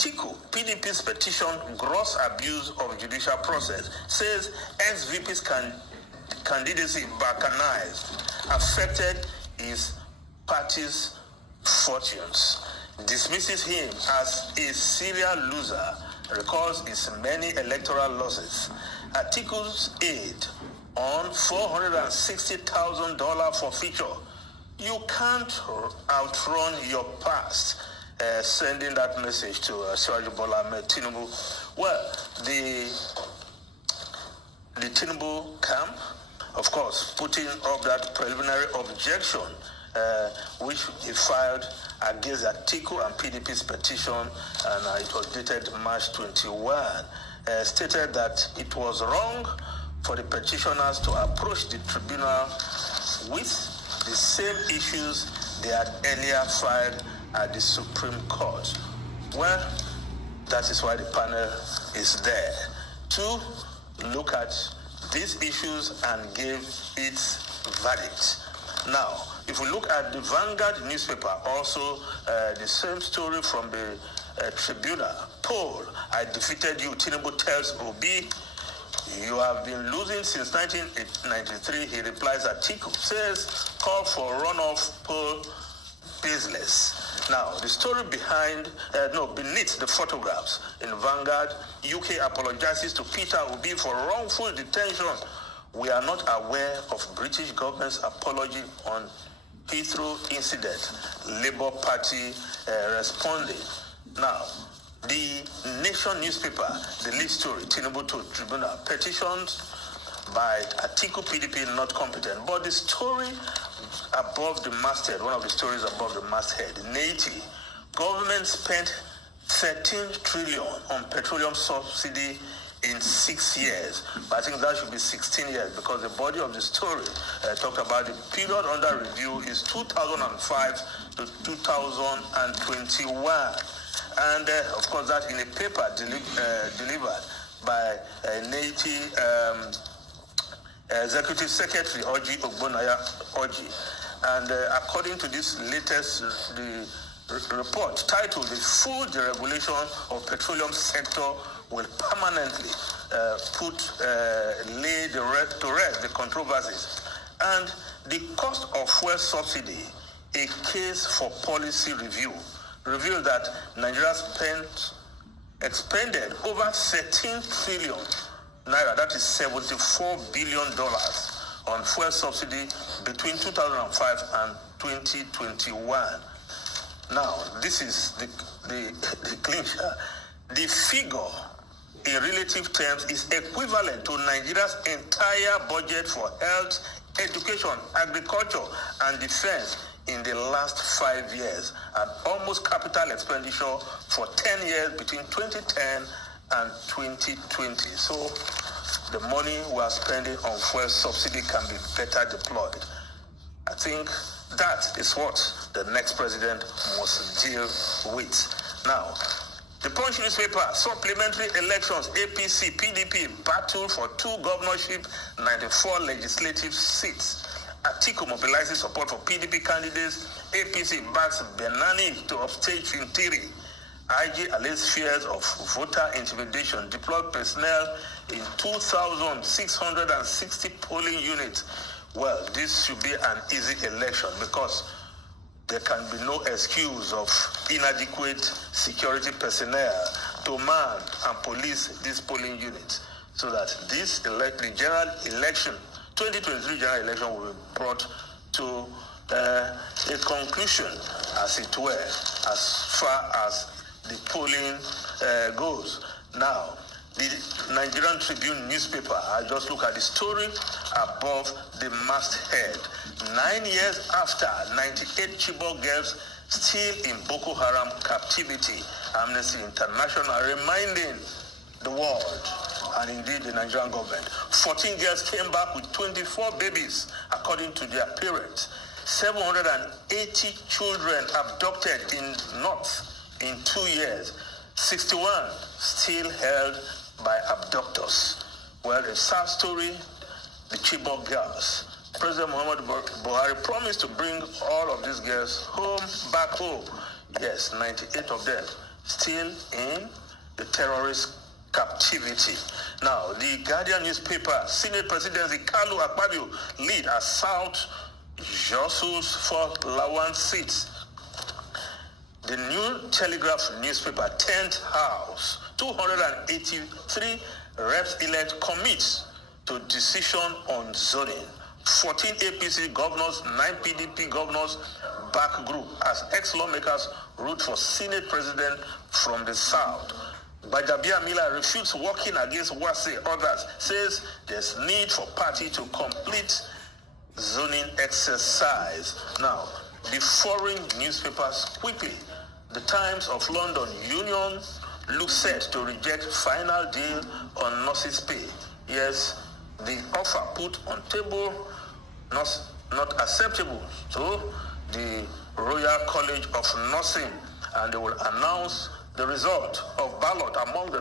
ATIKU, PDP's petition, gross abuse of judicial process, says ex-VP's candidacy balkanized, affected his party's fortunes, dismisses him as a serial loser, recalls his many electoral losses. ATIKU's aid on $460,000 forfeiture. You can't outrun your past. Sending that message to TINUBU. Well, the TINUBU camp, of course, putting up that preliminary objection, which he filed against ATIKU and PDP's petition, and it was dated March 21, stated that it was wrong for the petitioners to approach the tribunal with the same issues they had earlier filed at the Supreme Court. Well, that is why the panel is there to look at these issues and give its verdict. Now, if we look at the Vanguard newspaper, also the same story from the tribunal. Poll, I defeated you, TINUBU tells Obi. You have been losing since 1993, he replies. ATIKU says, call for runoff poll baseless. Now, the story beneath the photographs in Vanguard, UK apologizes to Peter Obi for wrongful detention. We are not aware of British government's apology on Heathrow incident. Labour Party responding. Now, the Nation newspaper, the lead story, TINUBU to tribunal, petitions by ATIKU PDP not competent. But the story above the masthead, one of the stories above the masthead, Naiti, government spent 13 trillion on petroleum subsidy in 6 years. But I think that should be 16 years because the body of the story talked about the period under review is 2005 to 2021. And of course that in a paper delivered by Naiti Executive Secretary Oji Ogbonaya Oji. And according to this latest report titled "The Full Deregulation of Petroleum Sector Will Permanently lay to rest the controversies," and the cost of fuel subsidy, a case for policy review, revealed that Nigeria expended over 13 trillion naira, that is $74 billion, on fuel subsidy between 2005 and 2021. Now, this is the clincher. The figure in relative terms is equivalent to Nigeria's entire budget for health, education, agriculture, and defense in the last 5 years, and almost capital expenditure for 10 years between 2010 and 2020. So the money we are spending on fuel subsidy can be better deployed. I think that is what the next president must deal with. Now, the Punch newspaper, supplementary elections, APC, PDP, battle for 2 governorship, 94 legislative seats. ATIKU mobilizes support for PDP candidates. APC backs Benani to upstage in theory. IG allays fears of voter intimidation. Deployed personnel in 2,660 polling units. Well, this should be an easy election because there can be no excuse of inadequate security personnel to man and police these polling units, so that the general election, 2023 general election, will be brought to a conclusion, as it were, as far as the polling goes. Now, the Nigerian Tribune newspaper, I just look at the story above the masthead. 9 years after, 98 Chibok girls still in Boko Haram captivity. Amnesty International reminding the world, and indeed the Nigerian government. 14 girls came back with 24 babies, according to their parents. 780 children abducted in North in 2 years. 61 still held by abductors. Well, a sad story, the Chibok girls. President Muhammadu Buhari promised to bring all of these girls back home. Yes, 98 of them still in the terrorist captivity. Now, the Guardian newspaper, Senate Presidency Kalu Akpabio lead as South jostles for Lawan seats. The New Telegraph newspaper, 10th House, 283 reps-elect commits to decision on zoning. 14 APC governors, 9 PDP governors back group as ex-lawmakers root for Senate President from the South. Bajabia Miller refutes working against Wase. Others says there's need for party to complete zoning exercise. Now, the foreign newspapers quickly. The Times of London Union looks set to reject final deal on nurses' pay. Yes, the offer put on table not acceptable to the Royal College of Nursing, and they will announce the result of ballot among the